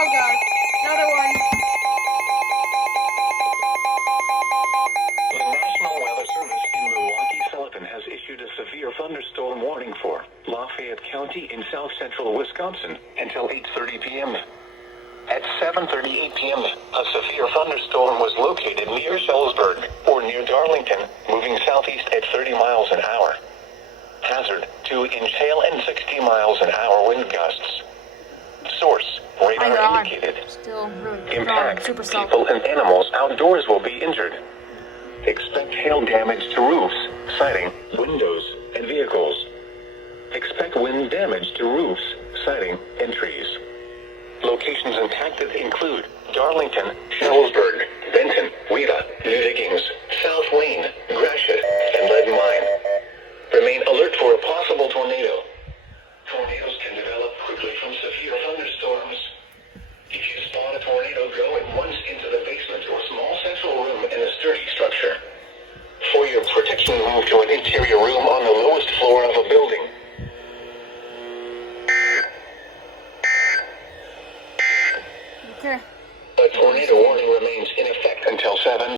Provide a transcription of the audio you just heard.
Oh god, another one. The National Weather Service in Milwaukee-Sullivan has issued a severe thunderstorm warning for Lafayette County in south-central Wisconsin until 8:30 p.m. At 7:38 p.m., a severe thunderstorm was located near Shellisburg, or near Darlington, moving southeast at 30 miles an hour. Hazard, 2-inch hail and 60 miles an hour wind gusts. Source, radar indicated. Still really Impact, Supercell. people and animals outdoors will be injured. Expect hail damage to roofs, siding, windows, and vehicles. Expect wind damage to roofs, siding, and trees. Locations impacted include Darlington, Shellisburg, Benton, Wheeler, New Diggings, South Wayne, Gratiot, and Lead Mine. Remain alert for a possible tornado. Tornadoes can develop quickly from severe thunderstorms. If you spot a tornado, go at once into the basement or small central room in a sturdy structure. For your protection, move to an interior room on the lowest floor of a building. Okay. A tornado warning remains in effect until 7